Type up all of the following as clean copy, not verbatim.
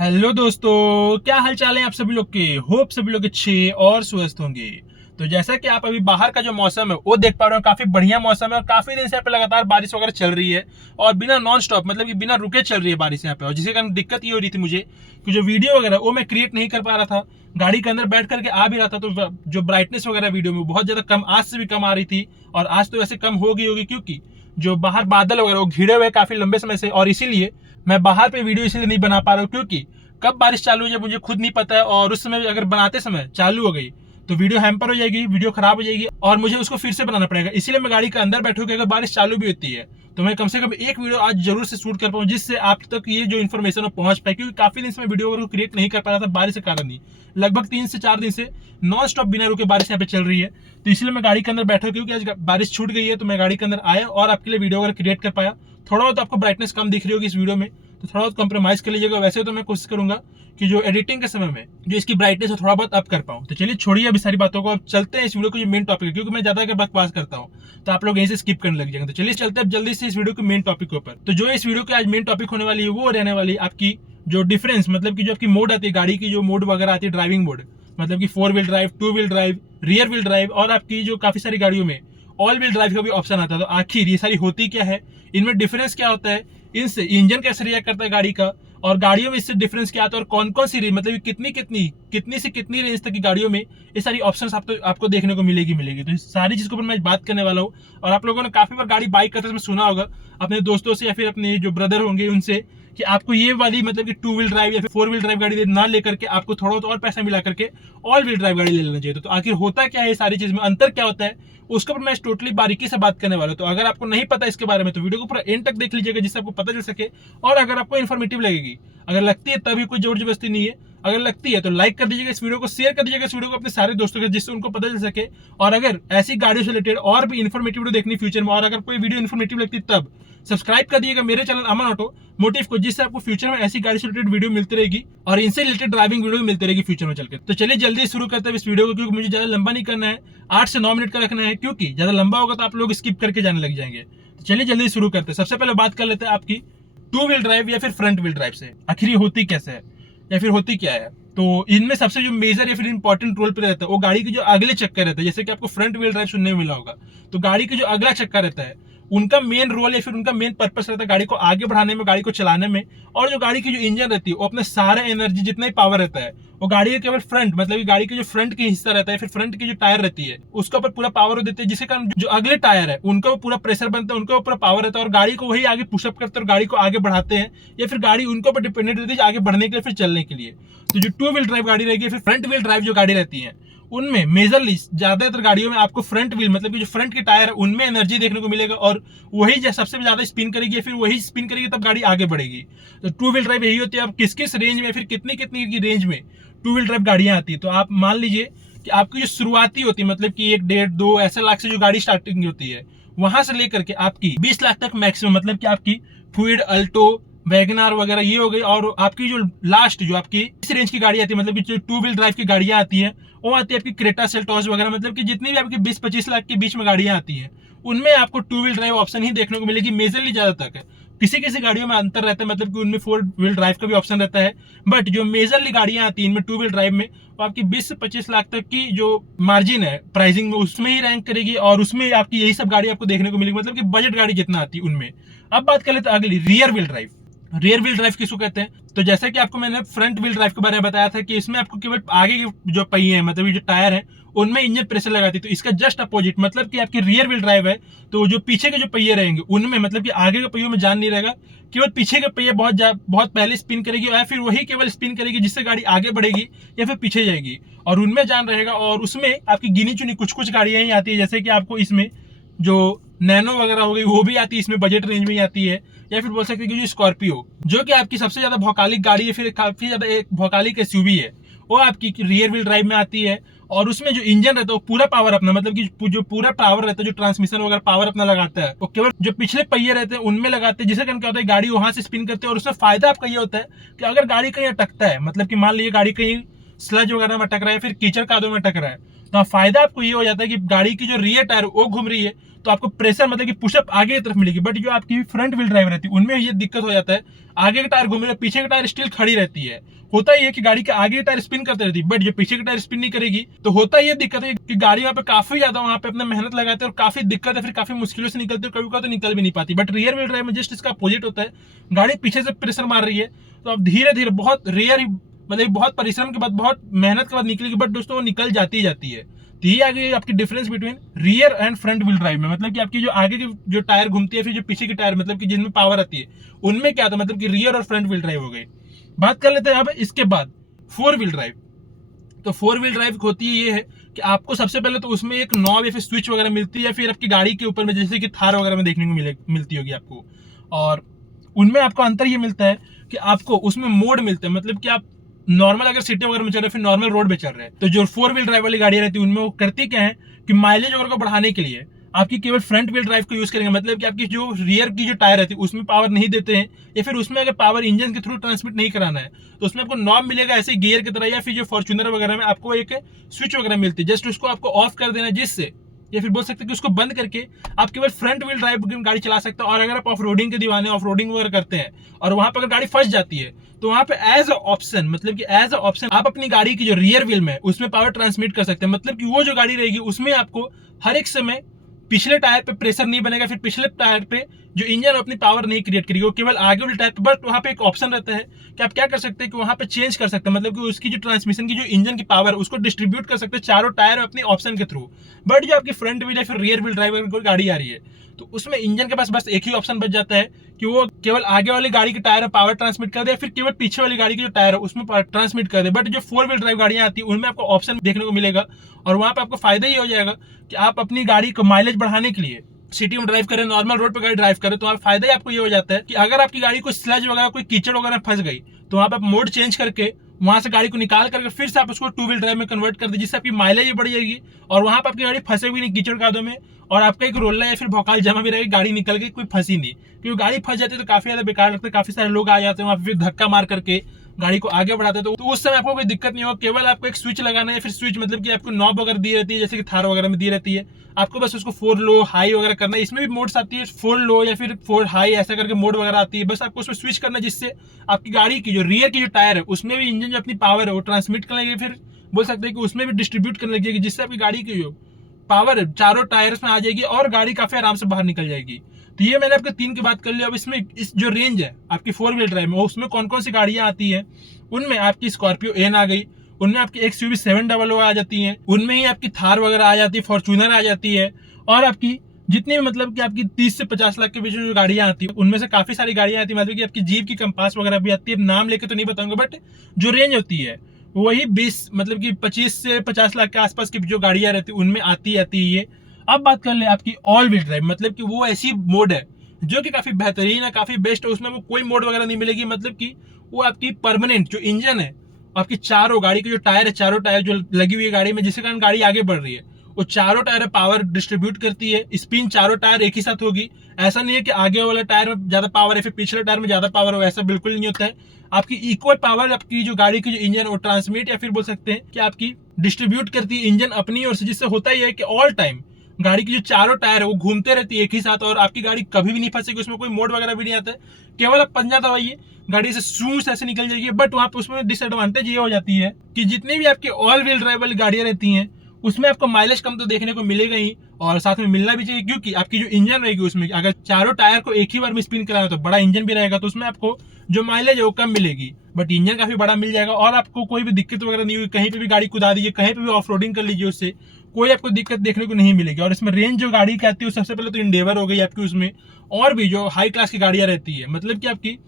Hello दोस्तों, क्या हाल चाल है आप सभी लोग के। होप सभी लोग अच्छे और स्वस्थ होंगे। तो जैसा कि आप अभी बाहर का जो मौसम है वो देख पा रहे हो, काफी बढ़िया मौसम है और काफी दिन से यहाँ पे लगातार बारिश वगैरह चल रही है और बिना नॉन स्टॉप मतलब कि बिना रुके चल रही है बारिश यहाँ पे। और जिसके कारण दिक्कत ये हो रही थी मुझे कि जो वीडियो वगैरह वो मैं क्रिएट नहीं कर पा रहा था, गाड़ी के अंदर बैठ करके आ भी रहा था तो जो ब्राइटनेस वगैरह वीडियो में बहुत ज्यादा कम, आज से भी कम आ रही थी। और आज तो वैसे कम हो गई होगी क्योंकि जो बाहर बादल वगैरह वो घिरे हुए काफी लंबे समय से, और इसीलिए मैं बाहर पे वीडियो इसलिए नहीं बना पा रहा हूँ क्योंकि कब बारिश चालू हो जाए मुझे खुद नहीं पता है। और उस समय अगर बनाते समय चालू हो गई तो वीडियो हैम्पर हो जाएगी, वीडियो खराब हो जाएगी और मुझे उसको फिर से बनाना पड़ेगा। इसीलिए मैं गाड़ी के अंदर बैठू कि अगर बारिश चालू भी होती है तो मैं कम से कम एक वीडियो आज जरूर से शूट कर पाऊँ जिससे आप तक ये जो इन्फॉर्मेशन पहुंच पाए, क्योंकि काफी दिन से मैं वीडियो को क्रिएट नहीं कर पा रहा था बारिश के कारण ही। लगभग 3 से 4 दिन से नॉन स्टॉप बिना रुके बारिश यहाँ पे चल रही है, तो इसलिए मैं गाड़ी के अंदर बैठा क्योंकि आज बारिश छूट गई है तो मैं गाड़ी के अंदर आया और आपके लिए वीडियो अगर क्रिएट कर पाया। थोड़ा बहुत आपको ब्राइटनेस कम दिख रही होगी इस वीडियो में तो थोड़ा बहुत कंप्रोमाइज कर लीजिएगा। वैसे तो मैं कोशिश करूंगा कि जो एडिटिंग के समय में जो इसकी ब्राइटनेस है थोड़ा बहुत अप कर पाऊं। तो चलिए छोड़िए अभी सारी बातों को, अब चलते हैं इस वीडियो को जो मेन टॉपिक है, क्योंकि मैं ज्यादा अगर बकवास करता हूं तो आप लोग यहीं से स्किप करने लग जाएंगे। तो चलिए चलते हैं अब जल्दी से इस वीडियो के मेन टॉपिक के ऊपर। तो जो इस वीडियो की आज मेन टॉपिक होने वाली है वो रहने वाली है आपकी जो डिफरेंस, मतलब कि जो आपकी मोड आती है गाड़ी की, जो मोड वगैरह आती है ड्राइविंग मोड, मतलब कि 4 wheel drive, 2 wheel drive, rear wheel drive और आपकी जो काफी सारी गाड़ियों में ऑल व्हील ड्राइव का भी ऑप्शन आता है। तो आखिर ये सारी होती क्या है, इनमें डिफरेंस क्या होता है, इनसे इंजन कैसे रिएक्ट करता है गाड़ी का, और गाड़ियों में इससे डिफरेंस क्या आता है और कौन कौन सी रेंज, मतलब कितनी कितनी कितनी से कितनी रेंज तक की गाड़ियों में ये सारी ऑप्शंस आपको देखने को मिलेगी। तो इस सारी चीज के ऊपर मैं बात करने वाला हूँ। और आप लोगों ने काफी बार गाड़ी बाइक करते समय सुना होगा अपने दोस्तों से या फिर अपने जो ब्रदर होंगे उनसे कि आपको ये वाली मतलब कि 2 व्हील ड्राइव या फिर 4 व्हील ड्राइव गाड़ी ना लेकर के आपको थोड़ा और पैसा मिला करके ऑल व्हील ड्राइव गाड़ी ले लेना चाहिए। तो आखिर होता क्या है, ये सारी चीज में अंतर क्या होता है, उसके ऊपर मैं टोटली बारीकी से बात करने वाला हूं। तो अगर आपको नहीं पता इसके बारे में तो वीडियो को पूरा एंड तक देख लीजिएगा जिससे आपको पता चल सके। और अगर आपको इन्फॉर्मेटिव लगेगी, अगर लगती है तभी कोई जोर जबरदस्ती नहीं है, अगर लगती है तो लाइक कर दीजिएगा इस वीडियो को, शेयर कर दीजिएगा इस वीडियो को अपने सारे दोस्तों के जिससे उनको पता चल सके। और अगर ऐसी गाड़ियों से रिलेटेड और भी इन्फॉर्मेटिव वीडियो देखनी फ्यूचर में, और अगर कोई वीडियो इन्फॉर्मेटिव लगती तब सब्सक्राइब कर दिएगा मेरे चैनल अमन ऑटो मोटिव को, जिससे आपको फ्यूचर में ऐसी गाड़ी से रिलेटेड वीडियो मिलती रहेगी और इनसे रिलेटेड ड्राइविंग वीडियो मिलती रहेगी फ्यूचर में चलकर। तो चलिए जल्दी शुरू करते हैं इस वीडियो को, क्योंकि मुझे ज्यादा लंबा नहीं करना है, 8 से 9 मिनट का रखना है, क्योंकि ज्यादा लंबा होगा तो आप लोग स्किप करके जाने लग जाएंगे। तो चलिए जल्दी शुरू करते हैं। सबसे पहले बात कर लेते हैं आपकी 2 व्हील ड्राइव या फिर फ्रंट व्हील ड्राइव से, आखिर ये होती कैसे है या फिर होती क्या है। तो इनमें सबसे जो मेजर या फिर इंपॉर्टेंट रोल पे रहता है वो गाड़ी की जो अगले चक्कर रहता है। जैसे कि आपको फ्रंट व्हील ड्राइव सुनने में मिला होगा, तो गाड़ी की जो अगला चक्का रहता है उनका मेन रोल या फिर उनका मेन पर्पस रहता है गाड़ी को आगे बढ़ाने में, गाड़ी को चलाने में। और जो गाड़ी की जो इंजन रहती है वो अपने सारे एनर्जी जितना ही पावर रहता है वो गाड़ी के केवल फ्रंट, मतलब कि गाड़ी के जो फ्रंट की हिस्सा रहता है फिर फ्रंट की जो टायर रहती है उसके ऊपर पूरा पावर देते हैं, जिसके कारण जो अगले टायर है उनका पूरा प्रेशर बनता है, उनका पूरा पावर रहता है और गाड़ी को वही आगे पुशअप करते हैं और गाड़ी को आगे बढ़ाते हैं, या फिर गाड़ी उनके ऊपर डिपेंडेंट रहती है आगे बढ़ने के लिए फिर चलने के लिए। तो जो 2 व्हील ड्राइव गाड़ी रहेगी फिर फ्रंट व्हील ड्राइव जो गाड़ी रहती है उनमें मेजरली ज्यादातर गाड़ियों में आपको फ्रंट व्हील मतलब कि जो फ्रंट के टायर है उनमें एनर्जी देखने को मिलेगा और वही सबसे ज्यादा स्पिन करेगी, फिर वही स्पिन करेगी तब गाड़ी आगे बढ़ेगी। तो 2 व्हील ड्राइव यही होती है। आप किस किस रेंज में फिर कितनी कितनी की रेंज में 2 व्हील ड्राइव गाड़ियां आती है, तो आप मान लीजिए कि आपकी जो शुरुआती होती है मतलब कि 1, 1.5, 2 ऐसे लाख से जो गाड़ी स्टार्टिंग होती है वहां से लेकर के आपकी 20 लाख तक मैक्सिमम, मतलब कि आपकी फ्यूड, अल्टो, वैगनार वगैरह ये हो गई। और आपकी जो लास्ट जो आपकी इस रेंज की गाड़ी आती है मतलब कि जो 2 व्हील ड्राइव की गाड़ियां आती है वो आती है आपकी क्रेटा सेल्टॉस वगैरह, मतलब कि जितनी भी आपकी 20-25 लाख के बीच में गाड़ियां आती है उनमें आपको 2 व्हील ड्राइव ऑप्शन ही देखने को मिलेगी मेजरली ज्यादा तक है। किसी किसी गाड़ियों में अंतर रहता है, मतलब कि उनमें 4 व्हील ड्राइव का भी ऑप्शन रहता है, बट जो मेजरली गाड़ियां आती है इनमें 2 व्हील ड्राइव में वो आपकी 20 से 25 लाख तक की जो मार्जिन है प्राइसिंग में उसमें ही रैंक करेगी और उसमें आपकी यही सब गाड़ी आपको देखने को मिलेगी, मतलब कि बजट गाड़ी जितना आती है उनमें। अब बात कर लेते हैं अगली rear wheel drive. Rear wheel drive किसको कहते हैं, तो जैसा कि आपको मैंने फ्रंट व्हील ड्राइव के बारे में बताया था कि इसमें आपको केवल आगे के जो पहिए हैं मतलब जो टायर है उनमें इंजन प्रेशर लगाती है। तो इसका जस्ट अपोजिट मतलब कि आपकी रियर व्हील ड्राइव है तो जो पीछे के जो पहिए रहेंगे उनमें मतलब कि आगे के पहियों में जान नहीं रहेगा, केवल पीछे के पहिए बहुत पहले स्पिन करेगी या फिर वही केवल स्पिन करेगी जिससे गाड़ी आगे बढ़ेगी या फिर पीछे जाएगी, और उनमें जान रहेगा। और उसमें आपकी गिनी चुनी कुछ कुछ गाड़ियां ही आती है, जैसे कि आपको इसमें जो नैनो वगैरह हो गई वो भी आती है, इसमें बजट रेंज में ही आती है, या फिर बोल सकते हैं कि जो स्कॉर्पियो जो कि आपकी सबसे ज्यादा भौकालिक गाड़ी है, फिर काफी ज्यादा एक भौकालिक एसयूवी है, वो आपकी रियर व्हील ड्राइव में आती है। और उसमें जो इंजन रहता है वो पूरा पावर अपना मतलब कि जो पूरा पावर रहता है जो ट्रांसमिशन वगैरह पावर अपना लगाता है वो केवल जो पिछले पहिए रहते हैं उनमें लगाते हैं, जिससे क्या होता है गाड़ी वहां से स्पिन करते हैं। और उसमें फायदा आपका ये होता है कि अगर गाड़ी कहीं अटकता है, मतलब कि मान लीजिए गाड़ी कहीं स्लज वगैरह में अटक रहा है फिर कीचड़ कादों में अटक रहा है, तो फायदा आपको ये हो जाता है कि गाड़ी की जो रियर टायर वो घूम रही है तो आपको प्रेशर मतलब कि पुशअप आगे की तरफ मिलेगी। बट जो आपकी फ्रंट व्हील ड्राइव रहती है उनमें ये दिक्कत हो जाता है, आगे की टायर घूम रही है, पीछे की टायर स्टिल खड़ी रहती है। होता ही है कि गाड़ी के आगे की टायर स्पिन करते रहती है, बट जो पीछे की टायर स्पिन नहीं करेगी तो होता ये दिक्कत है कि गाड़ी वहाँ पे काफी ज्यादा वहाँ पे अपना मेहनत लगाते हैं और काफी दिक्कत है, फिर काफी मुश्किलों से निकलते हैं, कभी कभी तो निकल भी नहीं पाती। बट रियर व्हील ड्राइव में जस्ट इसका अपोजिट होता है, गाड़ी पीछे से प्रेशर मार रही है तो आप धीरे धीरे बहुत रेयर मतलब बहुत परिश्रम के बाद बहुत मेहनत के बाद निकलेगी, बट दोस्तों वो निकल जाती जाती है। तो ये आ गई आपकी difference between rear and front wheel drive में। मतलब कि आपकी जो आगे की जो टायर घूमती है फिर जो पीछे की टायर मतलब कि जिनमें पावर आती है उनमें क्या आता है, मतलब कि रियर और फ्रंट व्हील ड्राइव हो गई। बात कर लेते हैं अब इसके बाद फोर व्हील ड्राइव। तो फोर व्हील ड्राइव होती है ये है कि आपको सबसे पहले तो उसमें एक नॉब या फिर स्विच वगैरह मिलती है, या फिर आपकी गाड़ी के ऊपर में जैसे कि थार वगैरह में देखने को मिलती होगी आपको। और उनमें आपको अंतर ये मिलता है कि आपको उसमें मोड मिलते हैं, मतलब कि आप नॉर्मल अगर सिटी वगैरह में चल रहे हैं फिर नॉर्मल रोड पे चल रहे हैं तो जो फोर व्हील ड्राइव वाली गाड़ियां रहती है उनमें वो करती क्या है कि माइलेज वगैरह को बढ़ाने के लिए आपकी केवल फ्रंट व्हील ड्राइव को यूज करेंगे। मतलब कि आपकी जो रियर की जो टायर रहती है उसमें पावर नहीं देते हैं, या फिर उसमें अगर पावर इंजन के थ्रू ट्रांसमिट नहीं कराना है तो उसमें आपको नॉब मिलेगा ऐसे गियर की तरह, या फिर जो फॉर्च्यूनर वगैरह में आपको एक स्विच वगैरह मिलती है, जस्ट उसको आपको ऑफ कर देना जिससे, या फिर बोल सकते हैं कि उसको बंद करके आप केवल फ्रंट व्हील ड्राइव गाड़ी चला सकते हो। और अगर आप ऑफ रोडिंग के दीवाने ऑफ रोडिंग वगैरह करते हैं और वहां पर अगर गाड़ी फंस जाती है तो वहां पे एज अ ऑप्शन मतलब कि एज अ ऑप्शन आप अपनी गाड़ी की जो रियर व्हील में उसमें पावर ट्रांसमिट कर सकते हैं। मतलब कि वो जो गाड़ी रहेगी उसमें आपको हर एक समय पिछले टायर पे प्रेशर नहीं बनेगा, फिर पिछले टायर पे जो इंजन अपनी पावर नहीं क्रिएट करेगी, वो केवल आगे वाले टायर पे। बट वहां पे एक ऑप्शन रहता है कि आप क्या कर सकते हैं कि वहां पे चेंज कर सकते हैं, मतलब कि उसकी जो ट्रांसमिशन की जो इंजन की पावर उसको डिस्ट्रीब्यूट कर सकते हैं चारों टायर अपनी ऑप्शन के थ्रू। बट जो आपकी फ्रंट व्हील या फिर रियर व्हील ड्राइव कोई गाड़ी आ रही है तो उसमें इंजन के पास बस एक ही ऑप्शन बच जाता है कि वो केवल आगे वाली गाड़ी के टायर में पावर ट्रांसमिट कर दे, फिर केवल पीछे वाली गाड़ी की जो टायर है उसमें ट्रांसमिट कर दे। बट जो फोर व्हील ड्राइव गाड़ियां आती है उनमें आपको ऑप्शन देखने को मिलेगा, और वहां पे आपको फायदा ही हो जाएगा कि आप अपनी गाड़ी को माइलेज बढ़ाने के लिए सिटी में ड्राइव करें, नॉर्मल रोड पे गाड़ी ड्राइव करें तो फायदा ही आपको ये हो जाता है कि अगर आपकी गाड़ी कोई स्लज वगैरह कोई कीचड़ वगैरह फंस गई तो वहां पे आप मोड चेंज करके वहां से गाड़ी को निकाल करके फिर से आप उसको टू व्हील ड्राइव में कन्वर्ट कर दे, जिससे आपकी माइलेज भी बढ़ जाएगी और वहां पर आपकी गाड़ी फंसे भी नहीं कीचड़ कादों में, और आपका एक रोल्ला या फिर भौकाल जमा भी रहेगी, गाड़ी निकल गई कोई फंसी नहीं। क्योंकि गाड़ी फंस जाती है तो काफी ज्यादा बेकार लगता है, काफी सारे लोग आ जाते हैं वहां फिर धक्का मार करके गाड़ी को आगे बढ़ाते हैं। तो उस समय आपको कोई दिक्कत नहीं होगा, केवल आपको एक स्विच लगाना है, फिर स्विच मतलब कि आपको नॉब वगैरह दी रहती है जैसे कि थार वगैरह में दी रहती है, आपको बस उसको 4 लो हाई वगैरह करना है। इसमें भी मोड्स आती है 4 लो या फिर 4 हाई ऐसा करके मोड वगैरह आती है, बस आपको उसमें स्विच करना है जिससे आपकी गाड़ी की जो रियर की जो टायर है उसमें भी इंजन जो अपनी पावर है वो ट्रांसमिट करने लगे, फिर बोल सकते हैं कि उसमें भी डिस्ट्रीब्यूट करने लगेगी, जिससे आपकी गाड़ी की जो पावर है चारों टायर्स में आ जाएगी और गाड़ी काफी आराम से बाहर निकल जाएगी। तो ये मैंने आपके 3 की बात कर ली। अब इसमें इस जो रेंज है आपकी 4 व्हील ड्राइव में उसमें कौन कौन सी गाड़ियां आती है, उनमें आपकी स्कॉर्पियो एन आ गई, उनमें आपकी XUV 700 आ जाती है, उनमें ही आपकी थार वगैरह आ जाती है, फॉर्च्यूनर आ जाती है, और आपकी जितनी भी मतलब कि आपकी 30 से 50 लाख के बीच में जो गाड़ियां आती है उनमें से काफी सारी गाड़ियां आती है, मतलब कि आपकी जीप की कंपास वगैरह भी आती है। नाम लेके तो नहीं बताऊंगा, बट जो रेंज होती है वही 20 मतलब कि 25 से 50 लाख के आसपास की जो गाड़ियां रहती है उनमें आती है ये। अब बात कर ले आपकी ऑल व्हील ड्राइव, मतलब कि वो ऐसी मोड है जो कि काफी बेहतरीन है, काफी बेस्ट है, उसमें वो कोई मोड वगैरह नहीं मिलेगी। मतलब कि वो आपकी परमानेंट जो इंजन है, आपकी चारों गाड़ी की जो टायर है, चारों टायर जो लगी हुई है गाड़ी में जिसके कारण गाड़ी आगे बढ़ रही है, वो चारों टायर पावर डिस्ट्रीब्यूट करती है। स्पिन चारों टायर एक ही साथ होगी, ऐसा नहीं है कि आगे वाला टायर में ज्यादा पावर है फिर पिछले टायर में ज्यादा पावर हो, ऐसा बिल्कुल नहीं होता है। आपकी इक्वल पावर आपकी जो गाड़ी की जो इंजन वो ट्रांसमिट या फिर बोल सकते हैं कि आपकी डिस्ट्रीब्यूट करती है इंजन अपनी ओर से, जिससे होता ही है कि ऑल टाइम गाड़ी की जो चारों टायर है वो घूमते रहती है एक ही साथ, और आपकी गाड़ी कभी भी नहीं फंसेगी, उसमें कोई मोड वगैरह भी नहीं आता है। केवल आप पंजा दबाइए गाड़ी से सूस ऐसे निकल जाएगी। बट वहां पे उसमें डिसएडवांटेज ये हो जाती है कि जितनी भी आपकी ऑल व्हील ड्राइव वाली गाड़ियां रहती हैं उसमें आपको माइलेज कम तो देखने को मिलेगा ही, और साथ में मिलना भी चाहिए, क्योंकि आपकी जो इंजन रहेगी उसमें अगर चारों टायर को एक ही बार में स्पिन कराना तो बड़ा इंजन भी रहेगा तो उसमें आपको जो माइलेज है वो कम मिलेगी, बट इंजन काफी बड़ा मिल जाएगा और आपको कोई भी दिक्कत वगैरह नहीं होगी। कहीं पे भी गाड़ी कुदा दीजिए, कहीं पे भी ऑफ रोडिंग कर लीजिए, उससे कोई आपको दिक्कत देखने को नहीं मिलेगी। और इसमें रेंज जो गाड़ी की आती है सबसे पहले तो इंडेवर हो गई आपकी, उसमें और भी जो हाई क्लास की गाड़ियां रहती है, मतलब कि आपकी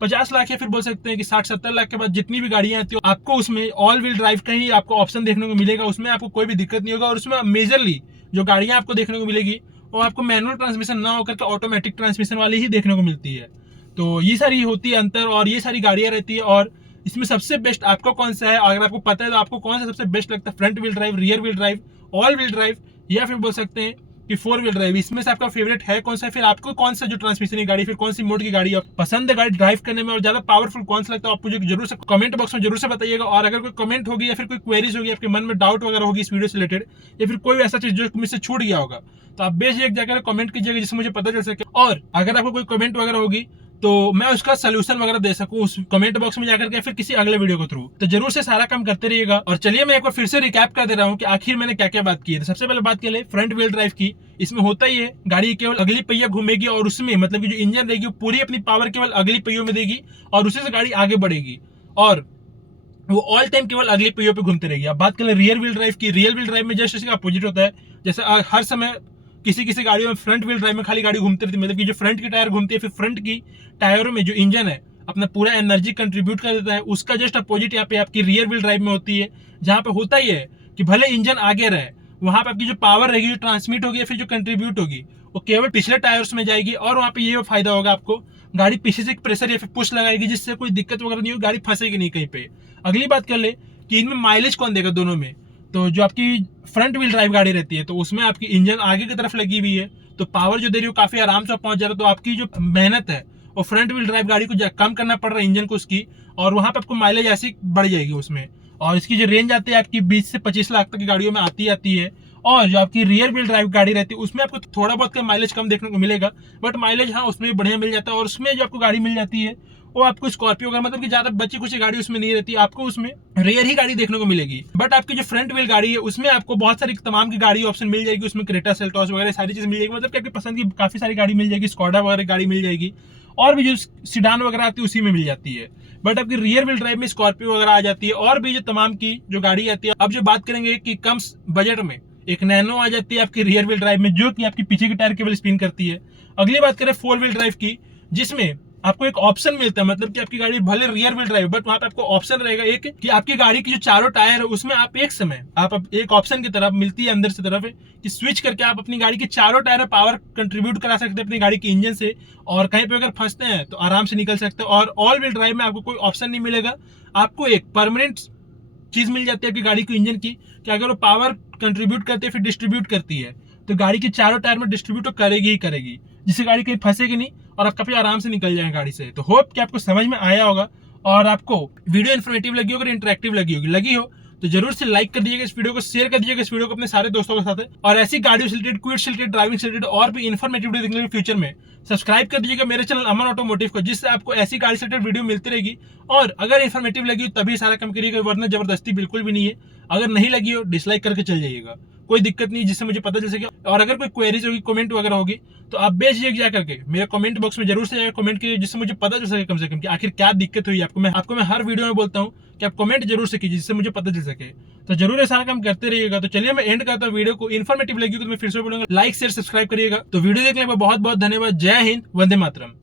50 लाख या फिर बोल सकते हैं कि 60-70 लाख के बाद जितनी भी गाड़ियां आती है आपको उसमें ऑल व्हील ड्राइव का ही आपको ऑप्शन देखने को मिलेगा, उसमें आपको कोई भी दिक्कत नहीं होगा। और उसमें मेजरली जो गाड़ियां आपको देखने को मिलेगी वो आपको मैनुअल ट्रांसमिशन ना होकर के ऑटोमेटिक ट्रांसमिशन वाली ही देखने को मिलती है। तो ये सारी होती है अंतर, और ये सारी गाड़ियां रहती है। और इसमें सबसे बेस्ट आपको कौन सा है, अगर आपको पता है तो आपको कौन सा सबसे बेस्ट लगता है, front wheel drive, rear wheel drive, all wheel drive, या फिर बोल सकते हैं कि 4 व्हील ड्राइव, इसमें से आपका फेवरेट है कौन सा, फिर आपको कौन सा जो ट्रांसमिशन की गाड़ी, फिर कौन सी मोड की गाड़ी आप पसंद है गाड़ी ड्राइव करने में, और ज्यादा पावरफुल कौन सा लगता है, आप मुझे जरूर से कमेंट बॉक्स में जरूर से बताइएगा। और अगर कोई कमेंट होगी या फिर कोई क्वेरीज होगी, आपके मन में डाउट वगैरह होगी इस वीडियो से रिलेटेड, या फिर कोई ऐसा चीज जो मुझसे छूट गया होगा, तो आप बेझिझक जाकर कमेंट कीजिएगा जिससे मुझे पता चल सके। और अगर आपको कोई कमेंट वगैरह होगी तो मैं उसका सोल्यूशन वगैरह दे सकूं उस कमेंट बॉक्स में जाकर के, फिर किसी अगले वीडियो को थ्रू, तो जरूर से सारा काम करते रहिएगा। और चलिए मैं एक बार फिर से रिकैप कर दे रहा हूं कि आखिर मैंने क्या क्या बात की है। तो सबसे पहले बात कर ले फ्रंट व्हील ड्राइव की। इसमें होता ही है गाड़ी केवल अगली पहिया घूमेगी, और उसमें मतलब कि जो इंजन रहेगी वो पूरी अपनी पावर केवल अगली पहियों में देगी, और उसी से गाड़ी आगे बढ़ेगी, और वो ऑल टाइम केवल अगली पहियों पे घूमते रहेगी। अब बात करें रियर व्हील ड्राइव की। रियर व्हील ड्राइव में जस्ट इसका अपोजिट होता है। जैसे हर समय किसी किसी गाड़ियों में फ्रंट व्हील ड्राइव में खाली गाड़ी घूमती रहती है, मतलब कि जो फ्रंट की टायर घूमती है, फिर फ्रंट की टायरों में जो इंजन है अपना पूरा एनर्जी कंट्रीब्यूट कर देता है। उसका जस्ट अपोजिट यहाँ पे आपकी रियर व्हील ड्राइव में होती है, जहां पे होता ही है कि भले इंजन आगे रहे, वहां पे आपकी जो पावर रहेगी, जो ट्रांसमिट होगी या फिर जो कंट्रीब्यूट होगी, वो केवल पिछले टायर्स में जाएगी। और वहां पे ये फायदा होगा आपको, गाड़ी पीछे से प्रेशर या फिर पुश लगाएगी, जिससे कोई दिक्कत वगैरह नहीं होगी, गाड़ी फंसेगी नहीं कहीं पे। अगली बात कर ले कि इनमें माइलेज कौन देगा दोनों में। तो जो आपकी फ्रंट व्हील ड्राइव गाड़ी रहती है, तो उसमें आपकी इंजन आगे की तरफ लगी हुई है, तो पावर जो दे रही है काफी आराम से पहुंच जा रहा है। तो आपकी जो मेहनत है वो फ्रंट व्हील ड्राइव गाड़ी को कम करना पड़ रहा है इंजन को उसकी, और वहां पे आपको माइलेज ऐसी बढ़ जाएगी उसमें। और इसकी जो रेंज आती है आपकी 20 से 25 लाख तक की गाड़ियों में आती है। और जो आपकी रियर व्हील ड्राइव गाड़ी रहती है उसमें आपको थोड़ा बहुत का माइलेज कम देखने को मिलेगा, बट माइलेज हाँ उसमें भी बढ़िया मिल जाता है। और उसमें जो आपको गाड़ी मिल जाती है वो आपको स्कॉर्पियो का, मतलब कि ज्यादा बची कुछ गाड़ी उसमें नहीं रहती, आपको उसमें रेयर ही गाड़ी देखने को मिलेगी। बट आपकी जो फ्रंट व्हील गाड़ी है उसमें आपको बहुत सारी तमाम की गाड़ी ऑप्शन मिल जाएगी, उसमें क्रेटा सेल्टॉस वगैरह सारी चीज मिल जाएगी, मतलब कि आपकी पसंद की काफी सारी गाड़ी मिल जाएगी, स्कॉडा वगैरह गाड़ी मिल जाएगी, और भी जो सिडान वगैरह आती है उसी में मिल जाती है। बट आपकी रियर व्हील ड्राइव में स्कॉर्पियो वगैरह आ जाती है, और भी जो तमाम की जो गाड़ी आती है। अब जो बात करेंगे कि कम बजट में एक नैनो आ जाती है आपकी रियर व्हील ड्राइव में, जो कि आपकी पीछे की टायर केवल स्पिन करती है। अगली बात करें 4 व्हील ड्राइव की, जिसमें आपको एक ऑप्शन मिलता है, मतलब कि आपकी गाड़ी भले रियर व्हील ड्राइव, बट वहां पे आपको ऑप्शन रहेगा एक कि आपकी गाड़ी की जो चारों टायर है उसमें आप एक समय आप एक ऑप्शन की तरफ मिलती है अंदर से तरफ कि स्विच करके आप अपनी गाड़ी के चारों टायर में पावर कंट्रीब्यूट करा सकते हैं अपनी गाड़ी के इंजन से, और कहीं पे अगर फंसते हैं तो आराम से निकल सकते हैं। और ऑल व्हील ड्राइव में आपको कोई ऑप्शन नहीं मिलेगा, आपको एक परमानेंट चीज मिल जाती है आपकी गाड़ी की इंजन की, कि अगर वो पावर कंट्रीब्यूट करती है फिर डिस्ट्रीब्यूट करती है, तो गाड़ी के चारों टायर में डिस्ट्रीब्यूट तो करेगी ही करेगी, जिससे गाड़ी कहीं फंसेगी नहीं और आप काफी आराम से निकल जाएंगे गाड़ी से। तो होप कि आपको समझ में आया होगा, और आपको वीडियो इन्फॉर्मेटिव लगी होगी, इंटरेक्टिव लगी हो तो जरूर से लाइक कर दीजिएगा इस वीडियो को, शेयर कर दीजिएगा इस वीडियो को अपने सारे दोस्तों के साथ। और ऐसी गाड़ियों से रिलेटेड, क्विड से रिलेटेड, ड्राइविंग से रिलेटेड और भी इन्फॉर्मेटिव वीडियो देखने के फ्यूचर में सब्सक्राइब कर दीजिएगा मेरे चैनल अमन ऑटोमोटिव को, जिससे आपको ऐसी गाड़ी से रिलेटेड वीडियो मिलती रहेगी। और अगर इन्फॉर्मेटिव लगी तभी सारा काम करिएगा, वरना जबरदस्ती बिल्कुल भी नहीं है। अगर नहीं लगी हो डिसलाइक करके चल जाइएगा, कोई दिक्कत नहीं, जिससे मुझे पता चल सके। और अगर कोई क्वेरीज होगी, कमेंट वगैरह होगी, तो आप बेझिझक जा करके मेरे कमेंट बॉक्स में जरूर से जाकर कमेंट कीजिए, जिससे मुझे पता चल सके कम से कम कि आखिर क्या दिक्कत हुई आपको। मैं हर वीडियो में बोलता हूँ कि आप कमेंट जरूर से कीजिए, जिससे मुझे पता चल सके। तो जरूर ये सारा काम करते रहिएगा। तो चलिए मैं एंड करता हूँ वीडियो को। इन्फॉर्मेटिव लगी तो मैं फिर से बोलूंगा लाइक शेयर सब्सक्राइब करिएगा। तो वीडियो देखने में बहुत बहुत धन्यवाद। जय हिंद, वंदे मातरम।